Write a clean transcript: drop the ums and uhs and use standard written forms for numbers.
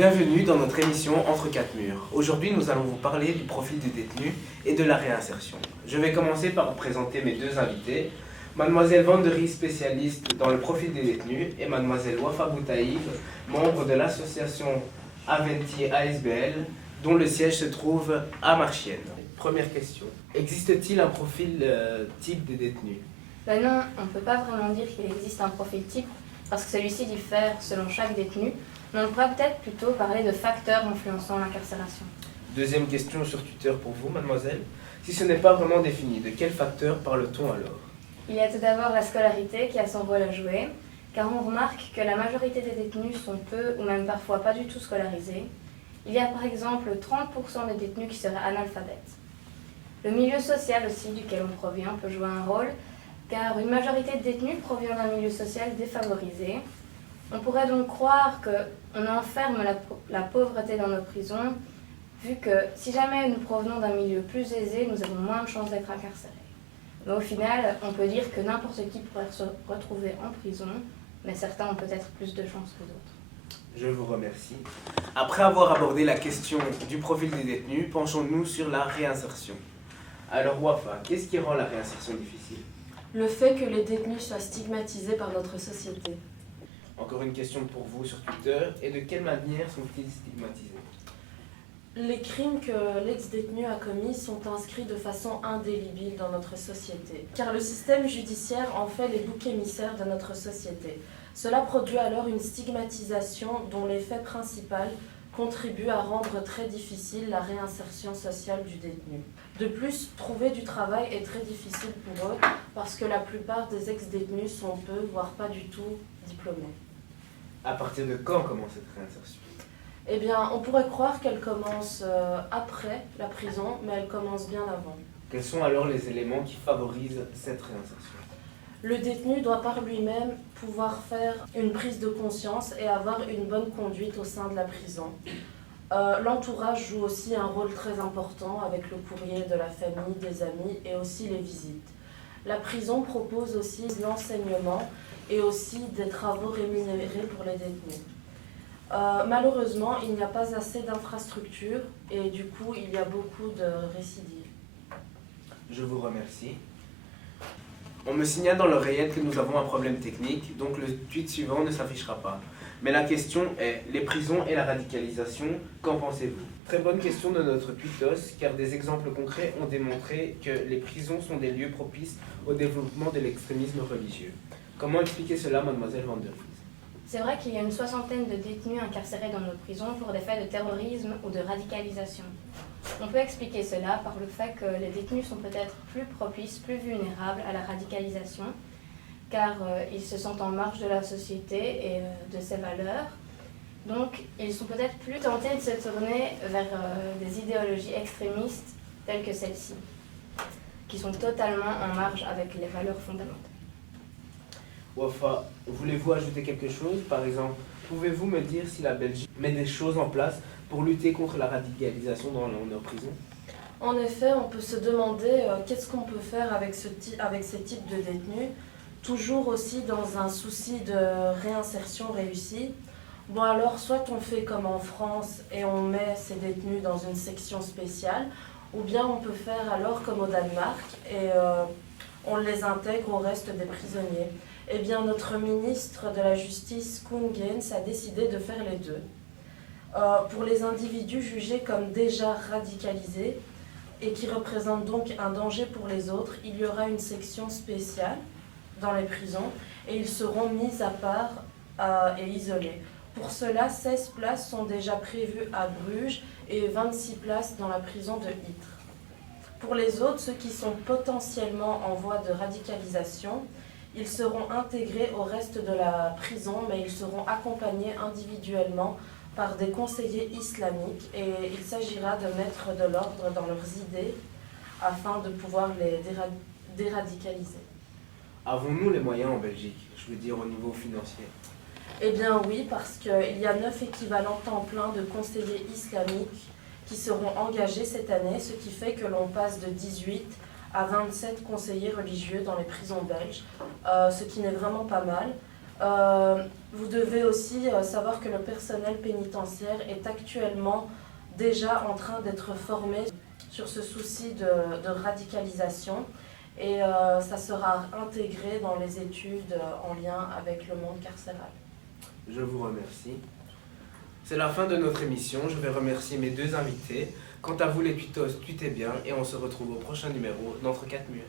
Bienvenue dans notre émission Entre quatre murs. Aujourd'hui, nous allons vous parler du profil des détenus et de la réinsertion. Je vais commencer par vous présenter mes deux invités. Mademoiselle Vandery, spécialiste dans le profil des détenus, et Mademoiselle Wafa Boutaïb, membre de l'association Aventi ASBL, dont le siège se trouve à Marchienne. Première question. Existe-t-il un profil type des détenus? Non, on ne peut pas vraiment dire qu'il existe un profil type, parce que celui-ci diffère selon chaque détenu, mais on pourrait peut-être plutôt parler de facteurs influençant l'incarcération. Deuxième question sur Twitter pour vous, mademoiselle. Si ce n'est pas vraiment défini, de quels facteurs parle-t-on alors? Il y a tout d'abord la scolarité qui a son rôle à jouer, car on remarque que la majorité des détenus sont peu ou même parfois pas du tout scolarisés. Il y a par exemple 30% des détenus qui seraient analphabètes. Le milieu social aussi duquel on provient peut jouer un rôle, car une majorité de détenus provient d'un milieu social défavorisé. On pourrait donc croire qu'on enferme la pauvreté dans nos prisons, vu que si jamais nous provenons d'un milieu plus aisé, nous avons moins de chances d'être incarcérés. Mais au final, on peut dire que n'importe qui pourrait se retrouver en prison, mais certains ont peut-être plus de chances que d'autres. Je vous remercie. Après avoir abordé la question du profil des détenus, penchons-nous sur la réinsertion. Alors Wafa, qu'est-ce qui rend la réinsertion difficile? Le fait que les détenus soient stigmatisés par notre société. Encore une question pour vous sur Twitter. Et de quelle manière sont-ils stigmatisés? Les crimes que l'ex-détenu a commis sont inscrits de façon indélébile dans notre société, car le système judiciaire en fait les boucs émissaires de notre société. Cela produit alors une stigmatisation dont l'effet principal contribue à rendre très difficile la réinsertion sociale du détenu. De plus, trouver du travail est très difficile pour eux parce que la plupart des ex-détenus sont peu, voire pas du tout, diplômés. À partir de quand commence cette réinsertion? Eh bien, on pourrait croire qu'elle commence après la prison, mais elle commence bien avant. Quels sont alors les éléments qui favorisent cette réinsertion? Le détenu doit par lui-même pouvoir faire une prise de conscience et avoir une bonne conduite au sein de la prison. L'entourage joue aussi un rôle très important avec le courrier de la famille, des amis et aussi les visites. La prison propose aussi l'enseignement et aussi des travaux rémunérés pour les détenus. Malheureusement, il n'y a pas assez d'infrastructures et du coup, il y a beaucoup de récidives. Je vous remercie. On me signale dans l'oreillette que nous avons un problème technique, donc le tweet suivant ne s'affichera pas. Mais la question est, les prisons et la radicalisation, qu'en pensez-vous? Très bonne question de notre tweetos, car des exemples concrets ont démontré que les prisons sont des lieux propices au développement de l'extrémisme religieux. Comment expliquer cela, mademoiselle Vandery? C'est vrai qu'il y a une soixantaine de détenus incarcérés dans nos prisons pour des faits de terrorisme ou de radicalisation. On peut expliquer cela par le fait que les détenus sont peut-être plus propices, plus vulnérables à la radicalisation, car ils se sentent en marge de la société et de ses valeurs. Donc, ils sont peut-être plus tentés de se tourner vers des idéologies extrémistes telles que celle-ci, qui sont totalement en marge avec les valeurs fondamentales. Wafa, voulez-vous ajouter quelque chose? Par exemple, pouvez-vous me dire si la Belgique met des choses en place pour lutter contre la radicalisation dans nos prisons? En effet, on peut se demander qu'est-ce qu'on peut faire avec ces types de détenus, toujours aussi dans un souci de réinsertion réussie. Bon alors, soit on fait comme en France et on met ces détenus dans une section spéciale, ou bien on peut faire alors comme au Danemark et on les intègre au reste des prisonniers. Eh bien, notre ministre de la Justice, Koen Geens, a décidé de faire les deux. Pour les individus jugés comme déjà radicalisés et qui représentent donc un danger pour les autres, il y aura une section spéciale dans les prisons et ils seront mis à part et isolés. Pour cela, 16 places sont déjà prévues à Bruges et 26 places dans la prison de Ytre. Pour les autres, ceux qui sont potentiellement en voie de radicalisation, ils seront intégrés au reste de la prison, mais ils seront accompagnés individuellement par des conseillers islamiques et il s'agira de mettre de l'ordre dans leurs idées afin de pouvoir les déradicaliser. Avons-nous les moyens en Belgique, je veux dire au niveau financier? Eh bien oui, parce qu'il y a 9 équivalents temps plein de conseillers islamiques qui seront engagés cette année, ce qui fait que l'on passe de 18 à 27 conseillers religieux dans les prisons belges, ce qui n'est vraiment pas mal. Vous devez aussi savoir que le personnel pénitentiaire est actuellement déjà en train d'être formé sur ce souci de radicalisation et ça sera intégré dans les études en lien avec le monde carcéral. Je vous remercie. C'est la fin de notre émission. Je vais remercier mes deux invités. Quant à vous les tutos, tutez bien et on se retrouve au prochain numéro d'Entre quatre murs.